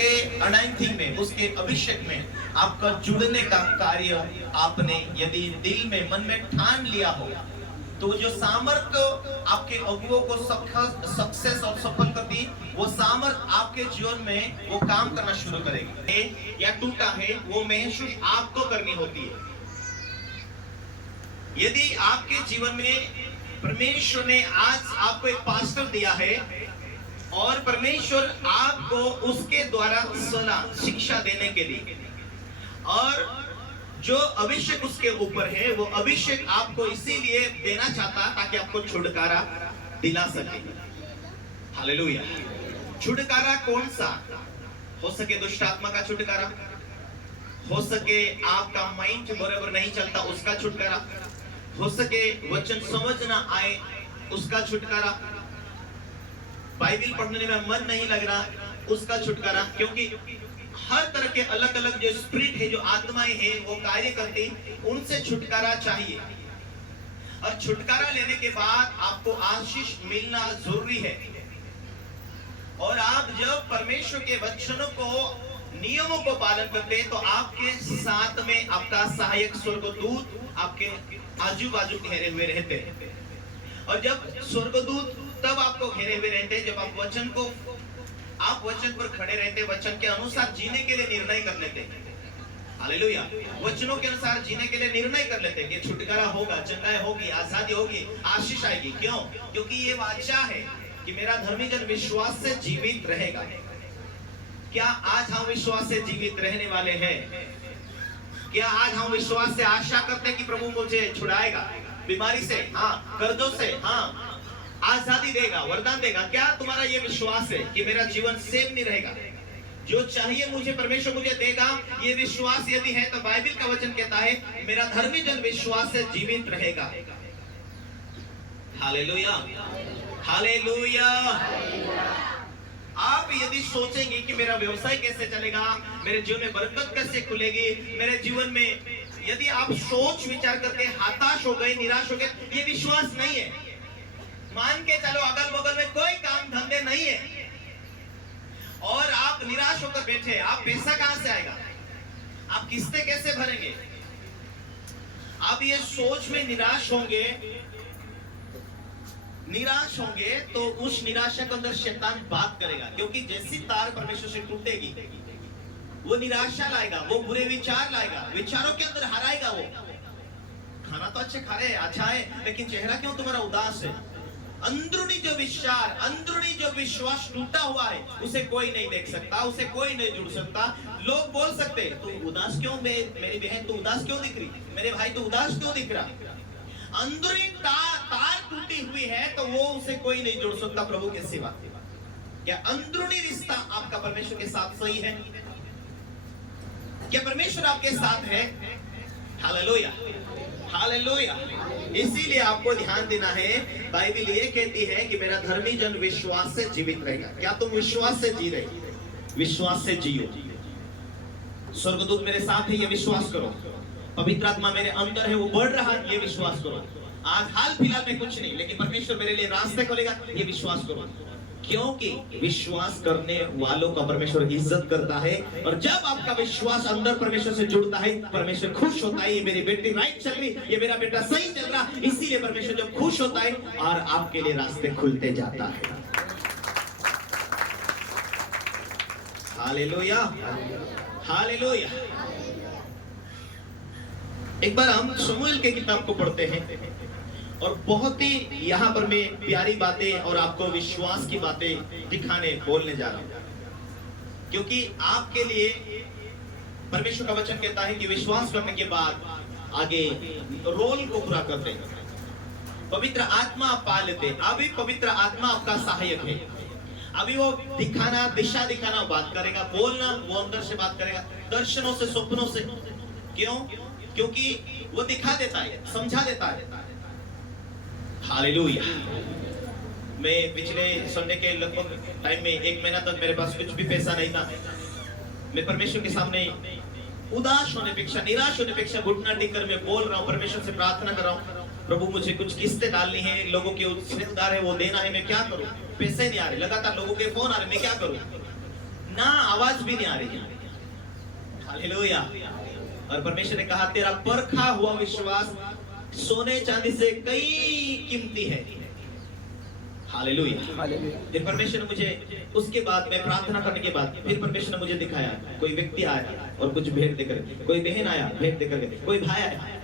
उसके अनाइंथिंग में, उसके अभिषेक में आपका जुड़ने का कार्य आपने यदि दिल में मन में ठान लिया हो, तो जो सामर्थ्य आपके अगुओं को सक्सेस और सफल करती, वो सामर्थ्य आपके जीवन में वो काम करना शुरू करेगी। या टूटा है वो महसूस आपको करनी होती है। यदि आपके जीवन में परमेश्वर ने आज आपको एक पास्टर दिया है और परमेश्वर आपको उसके द्वारा सुना शिक्षा देने के लिए, और जो अभिषेक उसके ऊपर है वो अभिषेक आपको इसीलिए देना चाहता ताकि आपको छुटकारा दिला सके। हालेलुया। छुटकारा कौन सा हो सके? दुष्ट आत्मा का छुटकारा हो सके, आपका माइंड बराबर नहीं चलता उसका छुटकारा हो सके, वचन समझ ना आए उसका छुटकारा, बाइबल पढ़ने में मन नहीं लग रहा उसका छुटकारा। क्योंकि हर तरह के अलग अलग जो स्पिरिट है, जो आत्माएं हैं वो कार्य करती, उनसे छुटकारा चाहिए। और छुटकारा लेने के बाद आपको आशीष मिलना जरूरी है। और आप जब परमेश्वर के वचनों को, नियमों को पालन करते हैं, तो आपके साथ में आपका सहायक स्वर्गदूत आपके आजू बाजू घेरे हुए रहते हैं। और जब स्वर्गदूत तब आपको घेरे हुए रहते हैं जब आप वचन पर खड़े रहते, वचन के अनुसार जीने के लिए निर्णय कर लेते हैं। हालेलुया। वचनों के अनुसार जीने के लिए निर्णय कर लेते हैं कि छुटकारा होगा, चंगाई होगी, आजादी होगी, आशीष आएगी। क्यों? क्योंकि ये वाचा है कि मेरा धर्मी जन विश्वास से जीवित रहेगा। क्या आज हम विश्वास से जीवित रहने वाले हैं? क्या आज हम विश्वास से आशा करते हैं कि प्रभु मुझे छुड़ाएगा बीमारी से, हाँ, कर्जों से, हाँ, आजादी देगा, वरदान देगा? क्या तुम्हारा ये विश्वास है कि मेरा जीवन सेफ नहीं रहेगा? जो चाहिए मुझे परमेश्वर मुझे देगा, ये विश्वास यदि है तो बाइबल का वचन कहता है मेरा धर्मी जन विश्वास से जीवित रहेगा। Hallelujah, hallelujah. आप यदि सोचेंगे कि मेरा व्यवसाय कैसे चलेगा, मेरे जीवन में बरकत कैसे खुलेगी, मेरे जीवन में, यदि आप सोच विचार करके हताश हो गए, निराश हो गए, ये विश्वास नहीं है। मान के चलो अगल बगल में कोई काम धंधे नहीं है और आप निराश होकर बैठे, आप पैसा कहां से आएगा, आप किस्तें कैसे भरेंगे? आप ये सोच में निराश होंगे तो उस निराशा के अंदर शैतान बात करेगा। क्योंकि जैसी तार परमेश्वर से टूटेगी वो निराशा लाएगा, वो बुरे विचार लाएगा, विचारों के अंदर हराएगा। वो खाना तो अच्छे खा रहे, अच्छा है, लेकिन चेहरा क्यों तुम्हारा उदास है? अंदरूनी जो विचार, अंदरूनी जो विश्वास टूटा हुआ है, उसे कोई नहीं देख सकता, उसे कोई नहीं जुड़ सकता। लोग बोल सकते तू उदास क्यों, मेरी बहन तू उदास क्यों दिख रही, मेरे भाई तू उदास क्यों दिख रहा? अंदरूनी तार टूटी हुई है तो वो उसे कोई नहीं जोड़ सकता प्रभु के सिवा। क्या अंदरूनी रिश्ता आपका परमेश्वर के साथ सही है? क्या परमेश्वर आपके साथ है? Hallelujah, hallelujah. इसीलिए आपको ध्यान देना है। बाइबल ये कहती है कि मेरा धर्मी जन विश्वास से जीवित रहेगा। क्या तुम विश्वास से जी रहे? विश्वास से जियो। स्वर्गदूत मेरे साथ है, ये विश्वास करो। पवित्र आत्मा मेरे अंदर है, वो बढ़ रहा है, ये विश्वास करो। आज हाल फिलहाल में कुछ नहीं, लेकिन परमेश्वर मेरे लिए रास्ते खोलेगा, ये विश्वास करो। क्योंकि विश्वास करने वालों का परमेश्वर इज्जत करता है। और जब आपका विश्वास अंदर परमेश्वर से जुड़ता है, परमेश्वर खुश होता है। ये मेरी बेटी राइट चल रही, ये मेरा बेटा सही चल रहा, इसीलिए परमेश्वर जब खुश होता है और आपके लिए रास्ते खुलते जाता है। Hallelujah, hallelujah. एक बार हम शमूएल के किताब को पढ़ते हैं और बहुत ही यहाँ पर मैं प्यारी बातें और आपको विश्वास की बातें दिखाने, बोलने जा रहा हूं। क्योंकि आपके लिए परमेश्वर का वचन कहता है कि विश्वास करने के बाद आगे रोल को पूरा करते हैं। पवित्र आत्मा आप पा लेते हैं। अभी पवित्र आत्मा आपका सहायक है। अभी वो दिखाना, दिशा दिखाना बात करेगा, बोलना वो अंदर से बात करेगा, दर्शनों से, स्वप्नों से। क्यों? क्योंकि वो दिखा देता है, समझा देता है। हालेलुया। मैं पिछले संडे के लगभग टाइम में 1 महीना तक मेरे पास कुछ भी पैसा नहीं था। मैं परमेश्वर के सामने उदास होने पेक्षा, निराश होने पेक्षा घुटना टेक कर मैं बोल रहा हूँ, परमेश्वर से प्रार्थना कर रहा हूँ, प्रभु मुझे कुछ किस्तें डालनी है, लोगों के उधार है वो देना है, मैं क्या करूँ? पैसे नहीं आ रहे, लगातार लोगों के फोन आ रहे, मैं क्या करूँ? ना आवाज भी नहीं आ रही है। हालेलुया। और परमेश्वर ने कहा तेरा परखा हुआ विश्वास सोने चांदी से कई कीमती है। हालेलुया। फिर परमेश्वर ने मुझे उसके बाद में प्रार्थना करने के बाद फिर परमेश्वर ने मुझे दिखाया, कोई व्यक्ति आया और कुछ भेंट देकर, कोई बहन आया भेंट देकर, कोई भाई आया,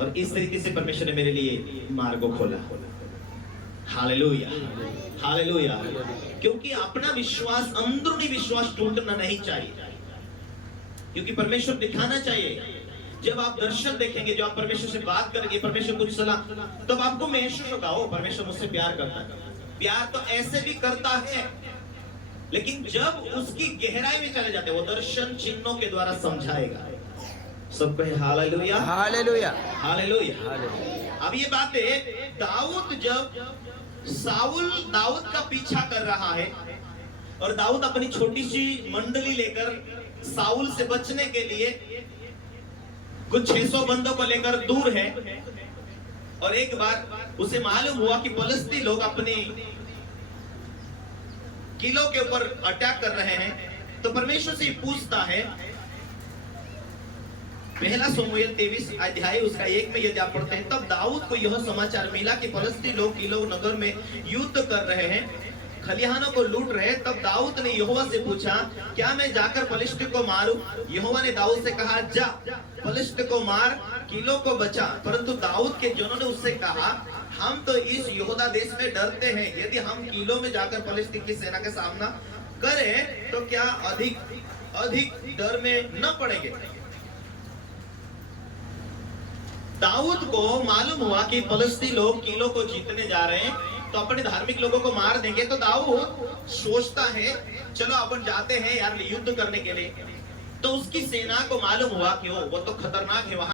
और इस तरीके से परमेश्वर ने मेरे लिए मार्ग को खोला। Hallelujah, hallelujah. क्योंकि अपना विश्वास, अंदरूनी विश्वास टूटना नहीं चाहिए, क्योंकि परमेश्वर दिखाना चाहिए। जब आप दर्शन देखेंगे, जब आप परमेश्वर से बात करेंगे, परमेश्वर कुछ सलाह, तब आपको महसूस होगा ओ परमेश्वर मुझसे प्यार करता है। प्यार तो ऐसे भी करता है, लेकिन जब उसकी गहराई में चले जाते हैं, वो दर्शन चिन्हों के द्वारा समझाएगा। सब कहे हालेलुया, हालेलुया, हालेलुया। अब ये बात है, दाऊद जब दाऊद का पीछा कर रहा है और दाऊद अपनी छोटी सी मंडली लेकर साउल से बचने के लिए कुछ 600 बंदों को लेकर दूर है, और एक बार उसे मालूम हुआ कि फलस्ती लोग अपने किलों के ऊपर अटैक कर रहे हैं, तो परमेश्वर से पूछता है। पहला शमूएल 23 अध्याय उसका 1 में यदि आप पढ़ते हैं, तब दाऊद को यह समाचार मिला कि फलस्ती लोग किलो नगर में युद्ध कर रहे हैं, खलिहानों को लूट रहे। तब दाऊद ने यहोवा से पूछा, क्या मैं जाकर फलिश्ती को मारूं? यहोवा ने दाऊद से कहा, जा फलिश्ती को मार, किलो को बचा। परंतु दाऊद के जनों ने उससे कहा, हम तो इस यहूदा देश में डरते हैं, यदि हम किलो में जाकर फलिश्ती की सेना का सामना करें तो क्या अधिक डर में न पड़ेंगे? दाऊद को मालूम हुआ कि फलस्ती लोग किलो को जीतने जा रहे हैं, तो अपने धार्मिक लोगों को मार देंगे। तो दाऊद सोचता है, चलो अपन जाते हैं यार युद्ध करने के लिए। तो उसकी सेना को मालूम हुआ कि वो तो खतरनाक है, वहां